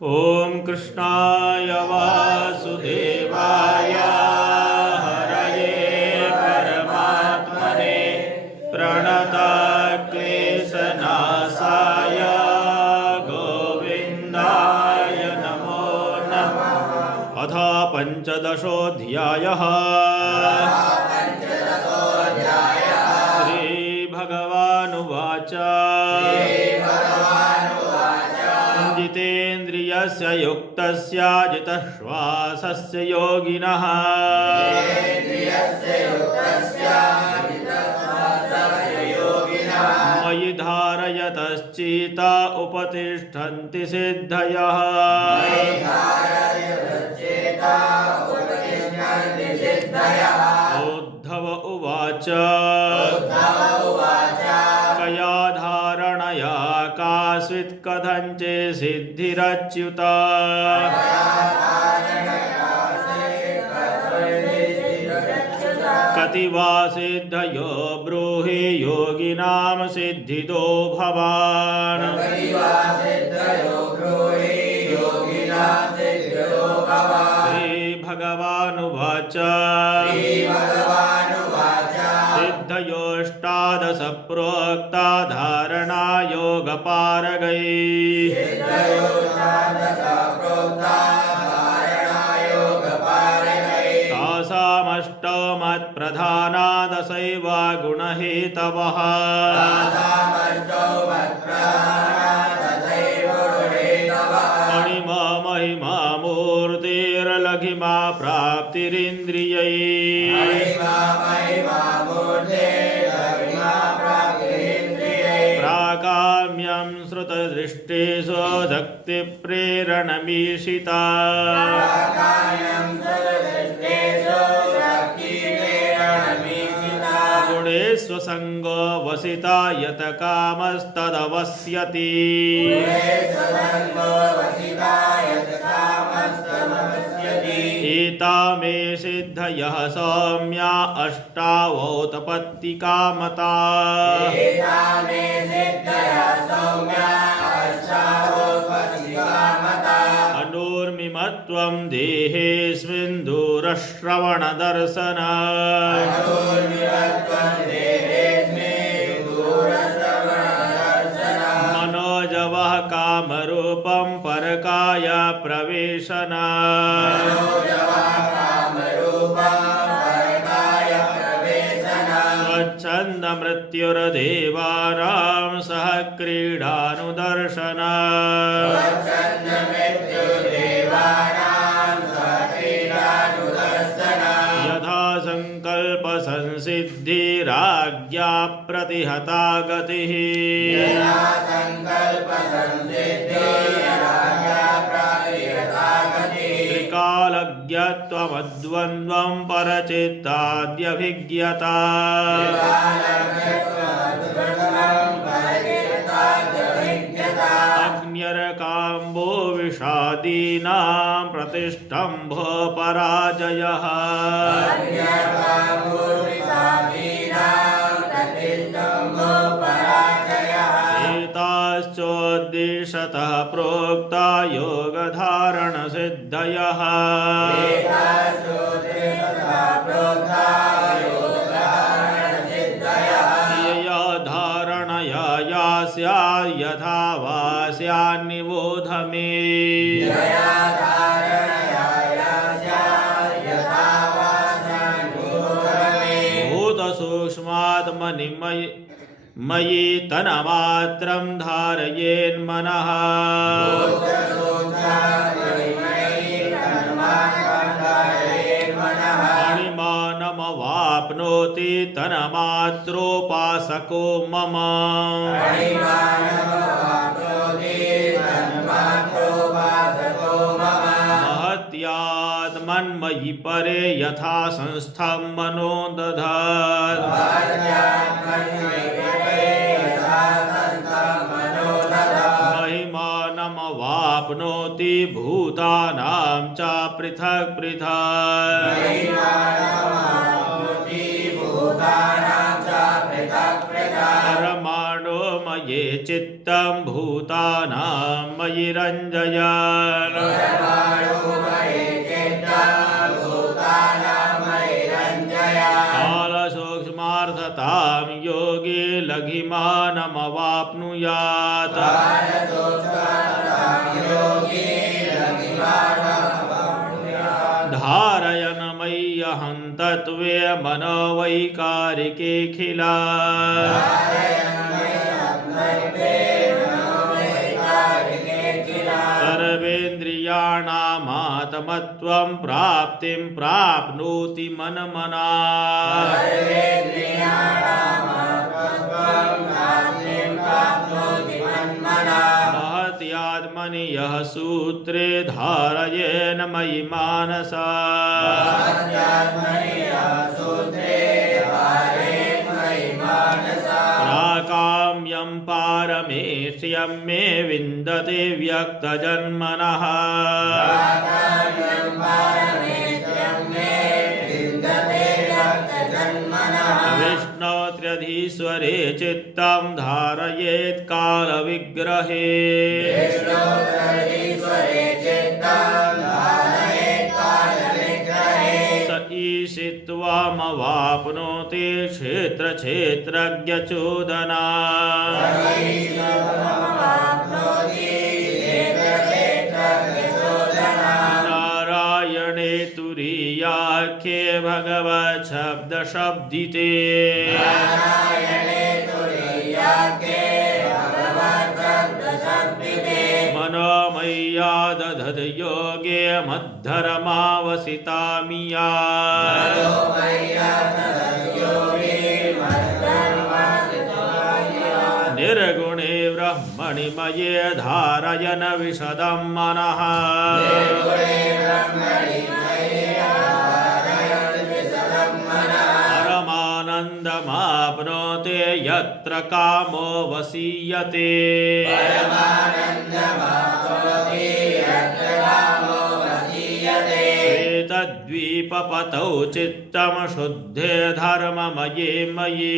ओम कृष्णाय वासुदेवाय हरये परमात्मने प्रणतक्लेशनाशाय गोविन्दाय नमो नमः। अथ पंचदशोऽध्यायः। श्रीभगवानुवाच जितेन्द्रियस्य युक्तस्य जितश्वासस्य योगिनः मयि धारयतश्चित्ता उपतिष्ठन्ति सिद्धयः। उद्धव उवाच कया धारणया कास्वित् कथञ्चित् सिद्धिरच्युता। कति वा सिद्धयो ब्रूहि योगिनां सिद्धिदो भवान्। श्रीभगवानुवाच सिद्धयोष्टादश प्रोक्ता धारणा योगपारगैः। तासामष्टौ मत्प्रधाना दशैव गुणहेतवः। मणिमा महिमा मूर्तिर्लघिमा प्राप्तिरिन्द्रियैः। प्राकाम्यं श्रुतदृष्टेषु शक्तिप्रेरणमीशिता। गुणेष्वसङ्गो वसिता यत कामस्तदवस्यति। एता मे सिद्धयः सौम्या अष्टावौतपत्तिकामता। अनुर्मिमत्वं देहेऽस्मिन् दूरश्रवणदर्शनात्। मनोजवः कामरूपं परकाय प्रवेशनात्। स्वच्छन्दमृत्युर्देवानां सह क्रीडानुदर्शनात्। यथा संकल्प संसिद्धिराज्ञा प्रतिहता गतिः। त्रिकालज्ञत्वमद्वन्द्वं परचित्ताद्यभिज्ञता। अग्न्यर्काम्बो विषादीनां प्रतिष्ठम्भो पराजयः। एताश्चोद्दिशतः प्रोक्ता योगधारणसिद्धयः। यया धारणया यास्या यथा वा स्यान्निबोध मे। मयि तन्मात्रं धारयेन्मनः। मणिमानमवाप्नोति तन्मात्रोपासको मम। महत्यात्मन्मयि परे यथा संस्थं मनो दधात्। महिमानमवाप्नोति भूतानां च पृथक् पृथक्। परमाणु मये चित्तं भूतानां मयि रञ्जयन् कालसूक्ष्मार्थतां योगी लघिमानमवाप्नुयात् धारयन् मय्यहं तत्त्वे मनोवैकारिकेऽखिला सर्वेन्द्रियाणामात्मत्वं प्राप्तिं प्राप्नोति मन्मना महत्यात्मनि यः सूत्रे धारयेन मयि मानसा प्राकाम्यं पारमेष्यं मे विन्दते व्यक्तजन्मनः विष्णोत्र्यधीश्वरे चित्तं धारयेत् कालविग्रहे स ईशित्वामवाप्नोति क्षेत्रक्षेत्रज्ञचोदना नारायणे तुरीयाख्ये भगवच्छब्दशब्दिते मनोमय्या दधद् योगे मद्धर्मावसितामिया निर्गुणे ब्रह्मणि मये धारयन् विशदं मनः परमानन्दमाप्नोते यत्र कामो वसीयते श्वेतद्वीपपतौ चित्तं शुद्धे धर्ममये मयि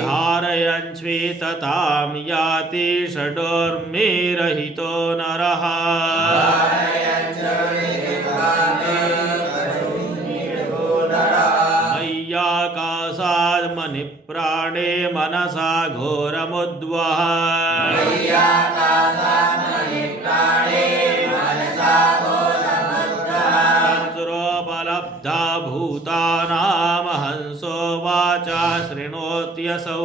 धारयन् श्वेततां याति षडोर्मिरहितो नरः मय्याकाशान्मनिप्राणे मनसा घोरमुद्वह तत्रोपलब्धा भूतानां हंसो वाचा शृणोत्यसौ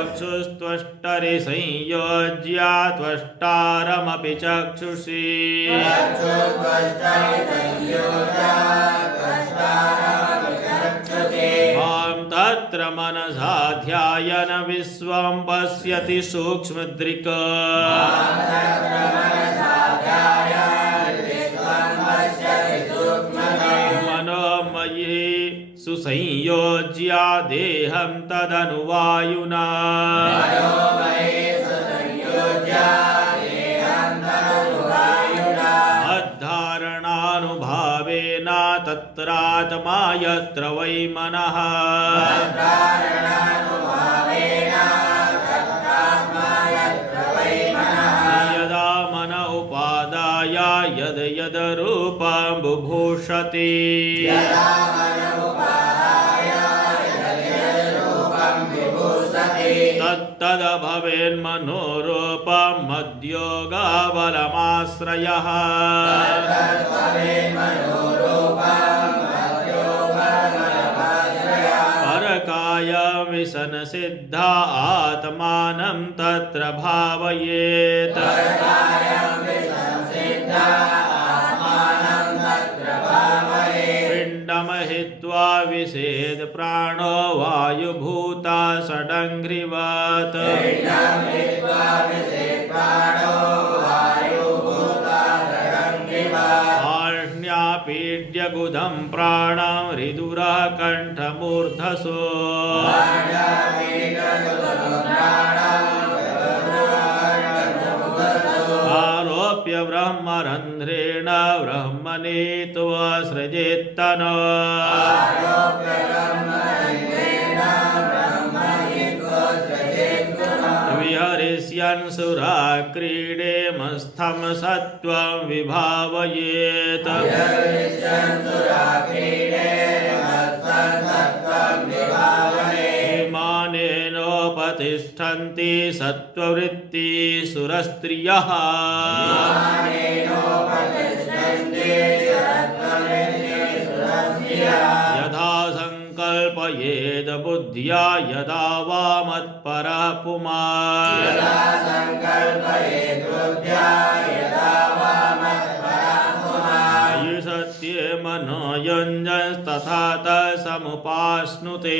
चक्षुस्त्वष्टरि संयोज्या त्वष्टारमपि चक्षुषी मां तत्र मनसा ध्यायन् विश्वं पश्यति सूक्ष्मदृक् मनोमयि सुसंयोज्या देहं तदनुवायुना मद्धारणानुभावेन तत्रात्मा यत्र वै मनः यदा मन उपादाय यद् यद् रूपं बुभूषति तत्तद्भवेन्मनोरूपं मद्योगाबलमाश्रयः परकाय विसनसिद्धा आत्मानं तत्र भावयेत् पिण्डमहित्वा विषेद प्राणो वायुभूता षडङ्घ्रिवत् आर्ष्ण्यापीड्यगुदं प्राणं हृदुरः कण्ठमूर्धसो ब्रह्मरन्ध्रेण ब्रह्मणेत्वसृजेत्तन विहरिष्यन् सुरा क्रीडेमस्थं सत्त्वं विभावयेत् विमानेनोपतिष्ठन्ति सत्त्ववृत्ति सुरस्त्रियः यथा संकल्पयेद बुद्ध्या यदा वा मत्परः पुमान् सत्ये मनो युञ्जस्तथा तसमुपाश्नुते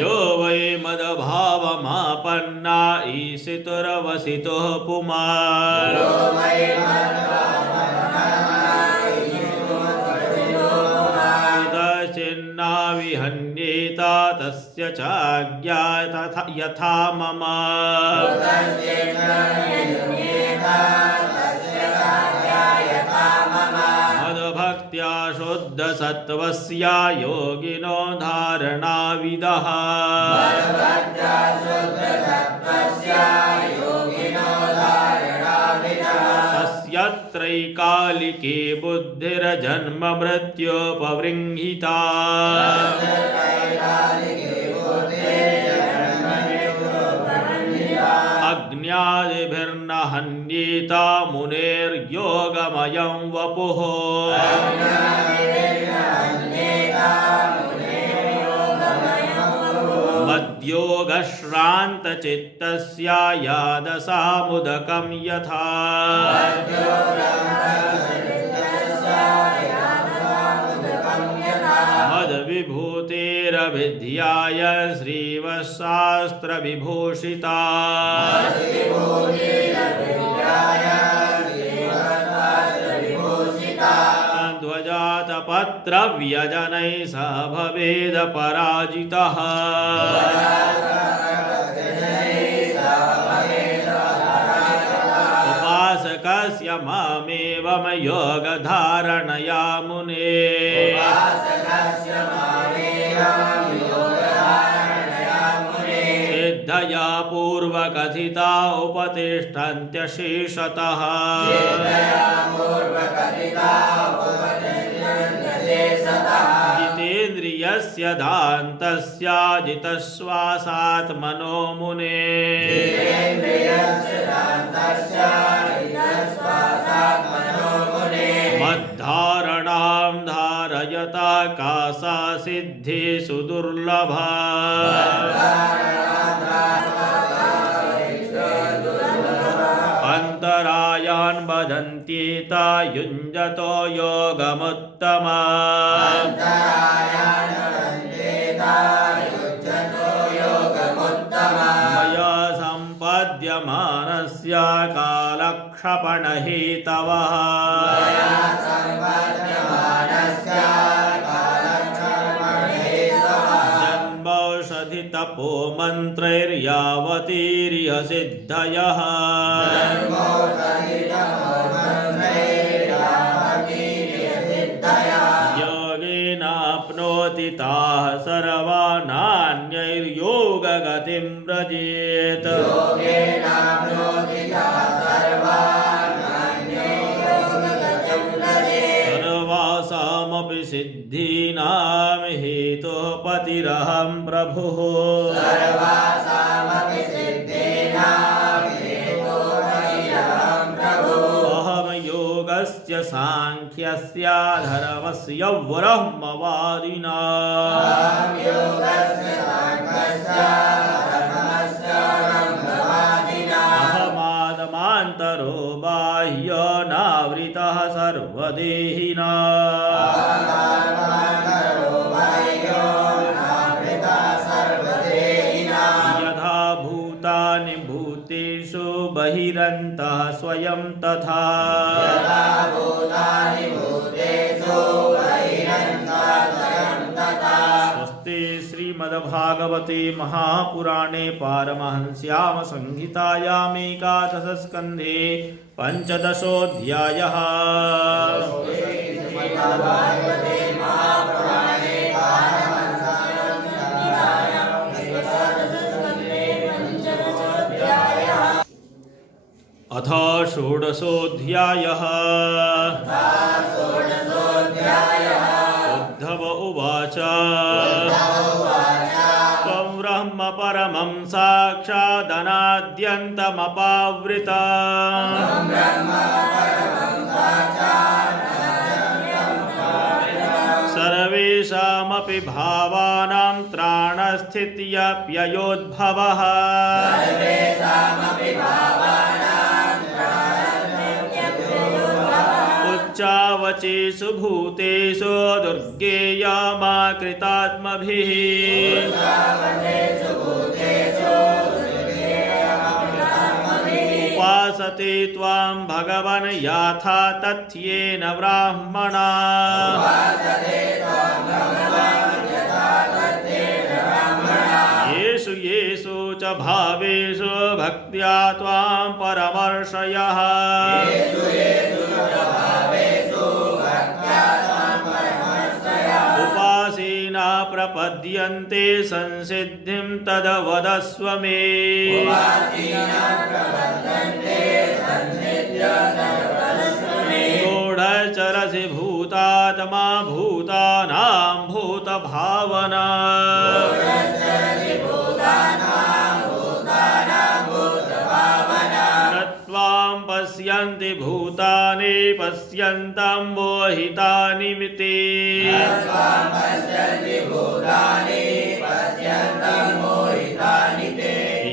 यो वै मदभावमापन्ना ईशितुरवसितुः पुमान् तच्चिन्ना विहन्येता तस्य चाज्ञा तथा यथा मम मद्भक्त्या शुद्धसत्त्वस्य योगिनो धारणाविदः तस्यत्रैकालिकी बुद्धिर्जन्म मृत्योपवृंहिता अग्न्यादिभिर्न हन्येता मुनेर्योगमयं वपुः मद्योगश्रान्तचित्तस्य यादसामुदकं यथा मद्विभूतिरभिध्याय श्रीवशास्त्रविभूषिता ध्वजातपत्रव्यजनैः स भवेद पराजितः उपासकस्य मामेवं योगधारणया मुने सिद्धया पूर्वकथिता उपतिष्ठन्त्यशेषतः जितेन्द्रियस्य दान्तस्य जितश्वासात्मनो मुने मद्धारणां धारयता कासा सिद्धि सुदुर्लभा अन्तरायान् वदन्त्येता युञ्जतो योगमुत्तमा मया सम्पद्यमानस्य कालक्षपणहेतवः जन्मौषधि तपो मन्त्रैर्यावतीर्य सिद्धयः योगिनाप्नोति ताः सर्वानान्यैर्योगगतिं व्रजेत् सर्वासामपि सिद्धीनां हेतुः पतिरहं प्रभुः अहं योगस्य सांख्यस्य धर्मस्य ब्रह्मवादिनाम् अहमात्मान्तरो बाह्यो नावृतः सर्वदेहिनाम् यथा भूतानि भूतेषु बहिरन्तः स्वयं तथा स्वस्ति श्री श्रीमद्भागवते महापुराणे पारमहंस्यां संहितायामेकादशस्कन्धे पञ्चदशोऽध्यायः। अथ षोडशोऽध्यायः। उद्धव उवाच त्वं ब्रह्म परमं साक्षादनाद्यन्तमपावृता सर्वेषामपि भावानां त्राणस्थित्यप्ययोद्भवः। उच्चावचेषु भूतेषु दुर्गेयमाकृतात्मभिः उपासते त्वां भगवन् याथा तथ्येन ब्राह्मणा। येषु येषु च भावेषु भक्त्या त्वां परमर्शयः। उपासीना प्रपद्यन्ते संसिद्धिं तद्वदस्व मे। गूढचरसि भूतात्मा भूतानां भूतभावना। त्वां पश्यन्ति भूतानि पश्यन्तं मोहितानि मिति।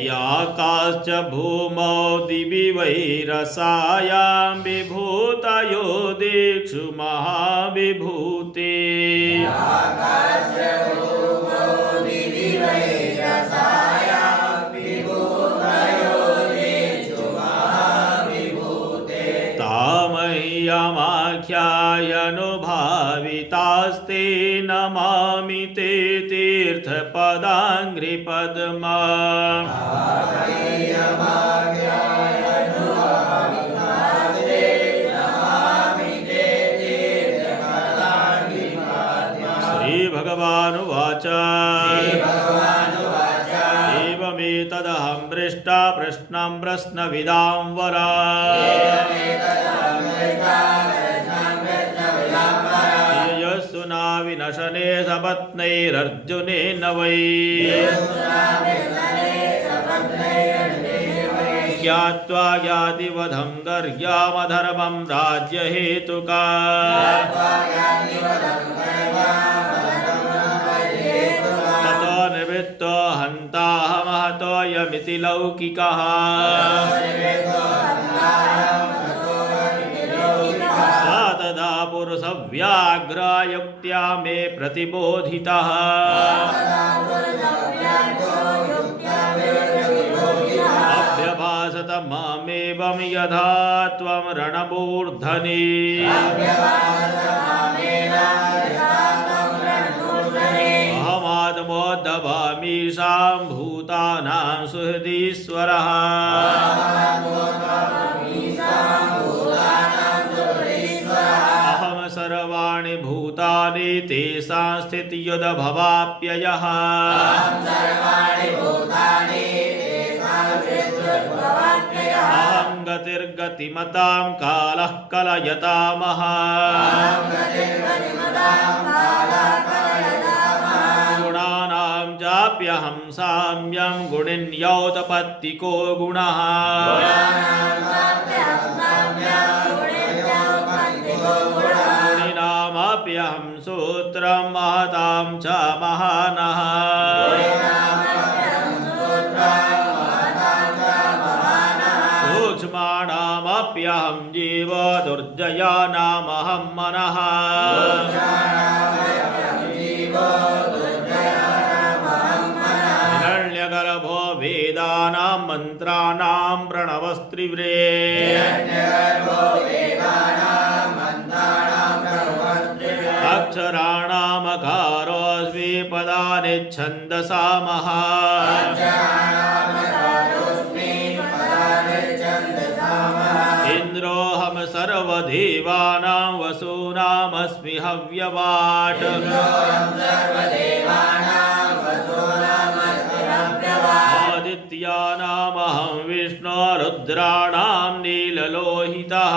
याकाश्च भूमौ दिवि वैरसायां विभूतयो दिक्षु महाविभूते। तामह्यमाख्यायनुभावितास्ते नमामि ते तीर्थपदाङ्घ्रिपद्मा। श्रीभगवानुवाच एवमेतदहं दृष्टा प्रश्नं प्रश्नविदां वरा। यस्सु नाविनशने सपत्नैरर्जुनेन वै। ज्ञात्वा ज्ञातिवधं गर्ह्यामधर्मं राज्यहेतुका। ततो निवृत्तो हन्ताहमहतोऽयमिति लौकिकः। स तदा पुरुषव्याघ्रयुक्त्या मे प्रतिबोधितः। अभ्यभासत मामेवं यथा त्वं रणमूर्धनि। अहमात्मोद्भवामीशां भूतानां सुहृदीश्वरः। अहं सर्वाणि भूतानि तेषां स्थितियुद्भवाप्ययः। अहं गतिर्गतिमतां कालः कलयतामः। गुणानां चाप्यहं साम्यं गुणिन्यौतपत्तिको गुणः। गुणिनामप्यहं सूत्रं महतां च महानः। सूक्ष्माणामप्यहं जीव दुर्जयानामहं मनः। हिरण्यगर्भो वेदानां मन्त्राणां प्रणवस्त्रिव्रे। अक्षराणामकारोऽस्मि पदानि पदानिच्छन्दसामः इन्द्रोऽहं सर्वदेवानां वसूनामस्मि हव्यवाट् आदित्यानामहं विष्णु रुद्राणां नीललोहितः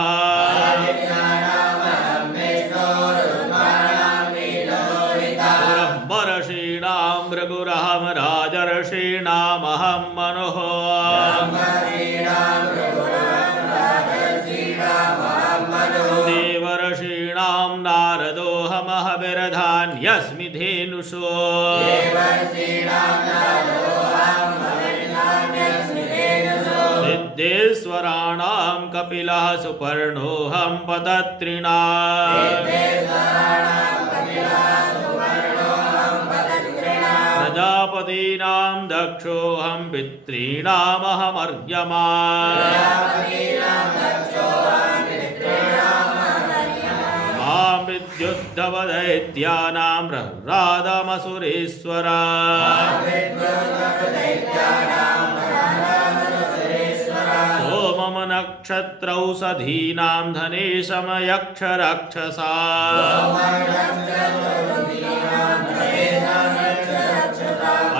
ब्रह्मर्षीणां भृगुरहं राजर्षीणामहं मनुः देवर्षीणां नारदोऽहमहविर्धान्यस्मि धेनुषो सिद्धेश्वराणां कपिलः सुपर्णोऽहं पतत्रिणाम् प्रजापतीनां दक्षोऽहं पितॄणामहमर्यमा मां विद्युद्धवदैत्यानां प्रह्लादमसुरेश्वरा सोमं नक्षत्रौषधीनां धनेशमयक्षरक्षसा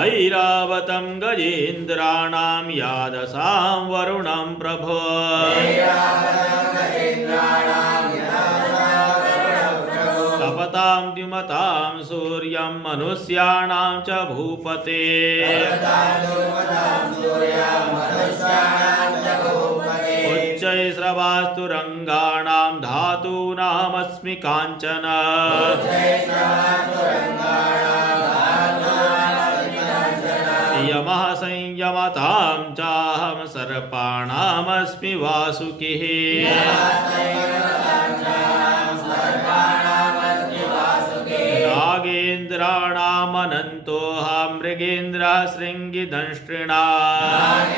ऐरावतं गजेन्द्राणां यादसां वरुणं प्रभो तपतां द्युमतां सूर्यं मनुष्याणां च भूपते उच्चैस्रवास्तु रङ्गाणां धातूनामस्मि काञ्चन यमः संयमतां चाहं सर्पाणामस्मि वासुकिः नागेन्द्राणामनन्तोऽहं मृगेन्द्रः शृङ्गिदंष्ट्रिणाम्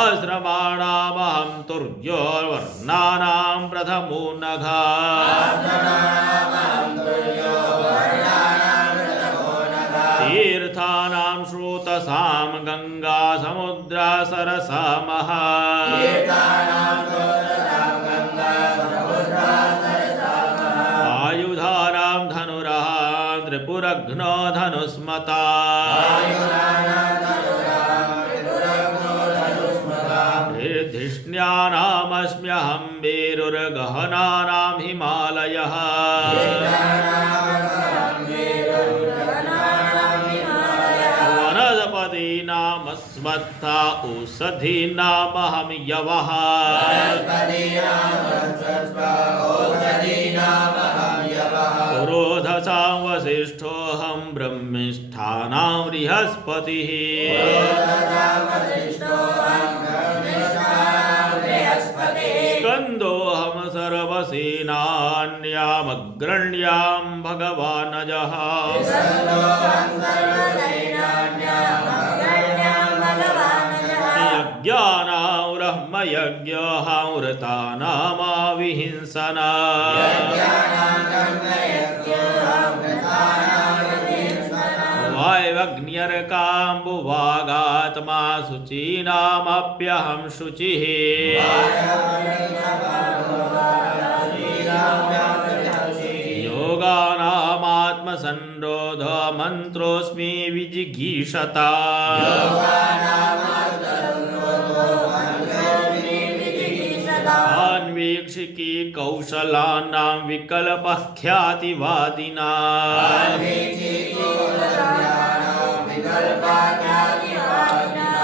आश्रमाणामहं तुर्योर्वर्णानां प्रथमो नघः तीर्थानां स्रोतसां गङ्गा समुद्रा सरसामः आयुधानां धनुरः त्रिपुरघ्नो धनुस्मता धिष्ण्यानामस्म्यहं मेरुर्गहनानां हिमालयः वनस्पतीनामस्मत्था औषधीनामहं यवः पुरोधसां वसिष्ठोऽहं ब्रह्मिष्ठानां बृहस्पतिः स्कन्दोऽहं सर्वसेनान्यामग्रण्यां भगवानजः यज्ञानां ब्रह्मयज्ञोऽहं वृतानामाविहिंसना वायवग्न्यर्काम्बुवागात्मा शुचीनामप्यहं शुचिः योगानामात्मसंरोध मन्त्रोऽस्मि विजिगीषता अन्वीक्षिकी कौशलानां विकल्पः ख्यातिवादिना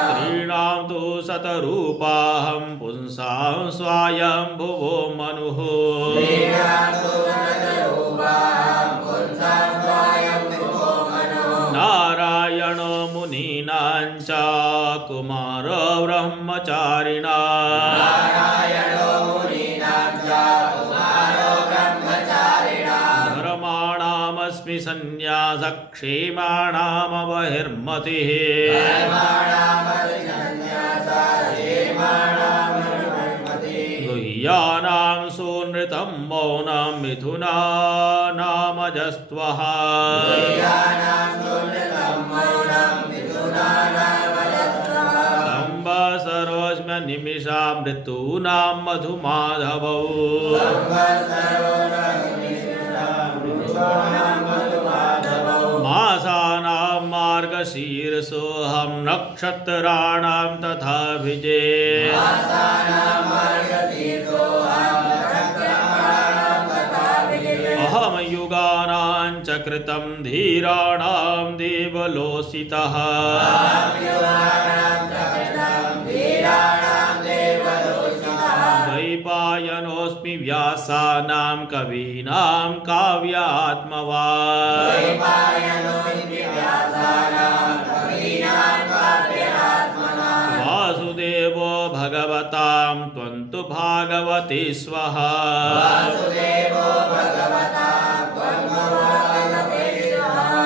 स्त्रीणां तु शतरूपाहं पुंसां स्वायंभुवो मनुः नारायणो मुनीनां च कुमारो ब्रह्मचारिणाम् धर्माणामस्मि सन्न्यासक्षेमाणामबहिर्मतिः गुह्यानां सुनृतं मौनं मिथुनानामजस्त्वः संवत्सरोऽस्म्य निमिषा मृतूनां मधुमाधवौ मासानां मार्गशीर्षोऽहं नक्षत्राणां तथा भिजे अहं युगानां च कृतं धीराणां देवलोसितः द्वैपायनोऽस्मि व्यासानां कवीनां काव्यात्मवान् वासुदेवो भगवतां त्वन्तु भागवते स्वः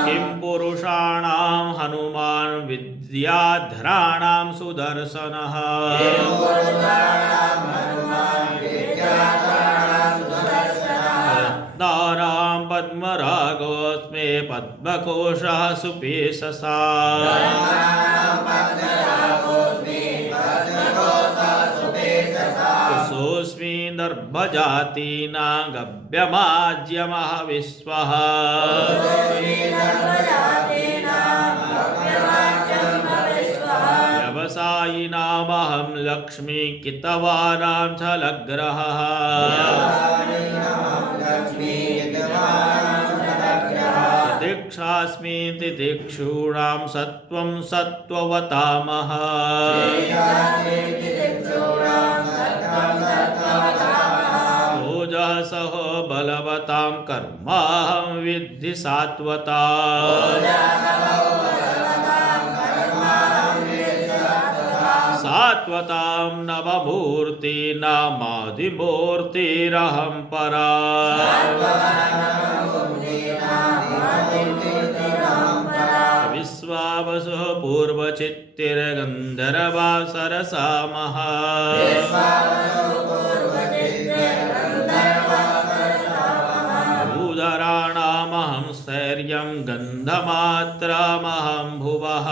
किं पुरुषाणां हनुमान् विद्याधराणां सुदर्शनः रत्नानां पद्मरागोऽस्मे पद्मकोशः सुपेशसा कुशोऽस्मि दर्भजातीनां गव्यमाज्यमः विश्वः व्यवसायिनामहं लक्ष्मी कितवानां छलग्रहः तितिक्षास्मि तितिक्षूणां सत्त्वं सत्त्ववतामः ओजसः बलवतां कर्माहं विद्धि सात्वता सात्वतां नवमूर्तीनामादिमूर्तिरहं परा विश्वावसुः पूर्वचित्तिर्गन्धर्वा सरसामः भूधराणामहं स्थैर्यं गन्धमात्रामहं भुवः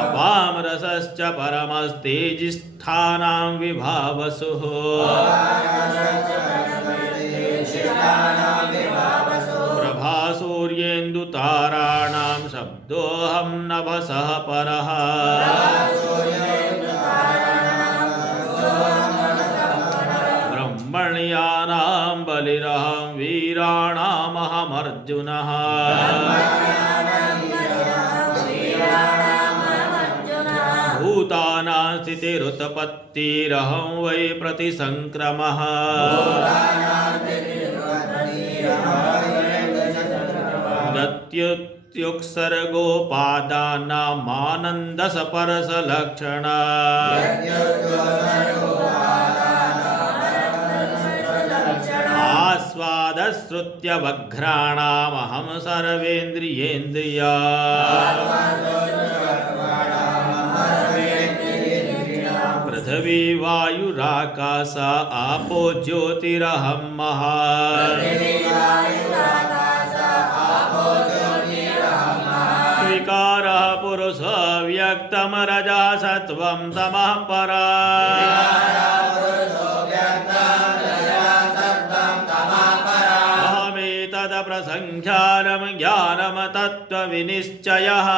अपां रसश्च परमस्तेजिस्थानां विभावसुः प्रभासूर्येन्दुताराणां शब्दोऽहं नभसः परः ब्रह्मण्यानां बलिरहं वीराणामहमर्जुनः भूतानां स्थितिरुत्पत्तिरहं वै प्रतिसङ्क्रमः गत्युत्युत्सर्गोपादानामानन्दसपरसलक्षणा आस्वादश्रुत्यवघ्राणामहं सर्वेन्द्रियेन्द्रिया पृथिवी वायुराकाश आपो ज्योतिरहं महा विकारः पुरुष व्यक्तं रजा सत्वं तमः परा अहमेतदप्रसङ्ख्यानं ज्ञानं तत्त्वविनिश्चयः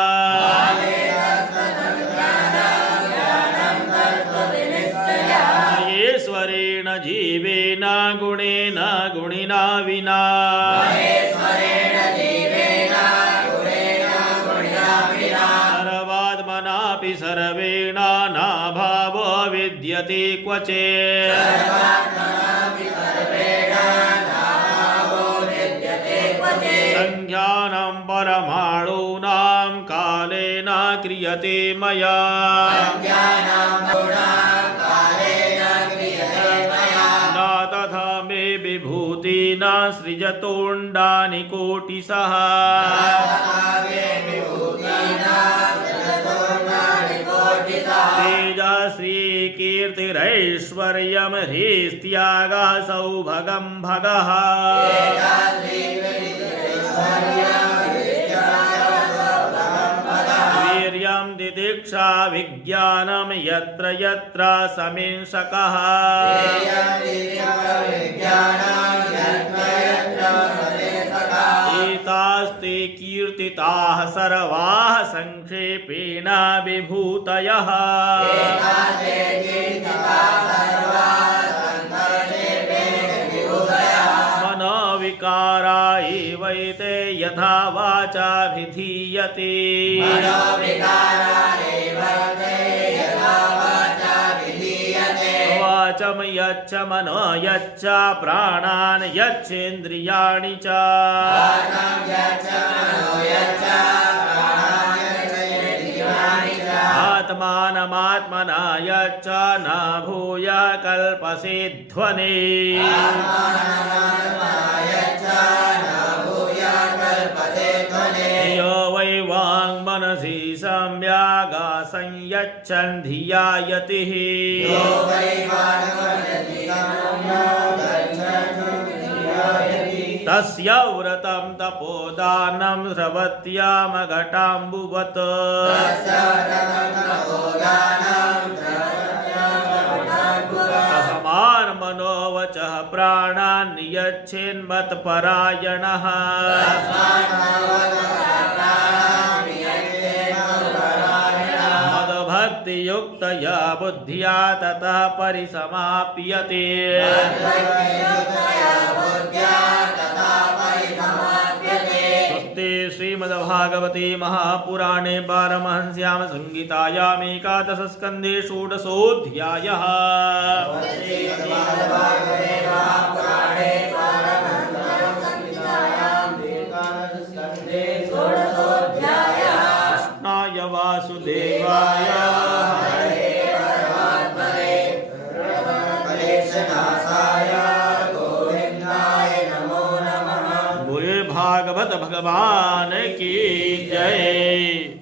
महेश्वरेण जीवेन गुणेन गुणिना विना सर्वात्मनापि सर्वेण नाभावो विद्यते क्वचित् संज्ञानं परमाणूनां कालेन क्रियते मया न तथा मे विभूति न सृजतोऽण्डानि कोटिशः तेजश्री कीर्तिरैश्वर्यं ह्रीस्त्यागः सौभगं भगः वीर्यं तितिक्षा विज्ञानं यत्र यत्र समींशकः एतास्ते कीर्तिताः सर्वाः संक्षेपेण विभूतयः मनोविकारा एवैते यथा वाचा विधीयते वाचं यच्च मनो यच्च प्राणान् यच्चेन्द्रियाणि च आत्मानमात्मना यच्च न भूय कल्पसे ध्वनिः यो वै वाङ्मनसि सम्यागासंयच्छन् धिया यतिः तस्य व्रतं तपोदानं स्रवत्यामघटाम्बुवत् असमान् मनोवचः प्राणान् नियच्छेन्मत्परायणः मद्भक्तियुक्तया बुद्ध्या ततः परिसमाप्यते श्रीमद्भागवते महापुराणे पारमहंस्यां संहितायाम् एकादशस्कन्धे षोडशोऽध्यायः कृष्णाय वासुदेवाय भागवत भगवान की जय।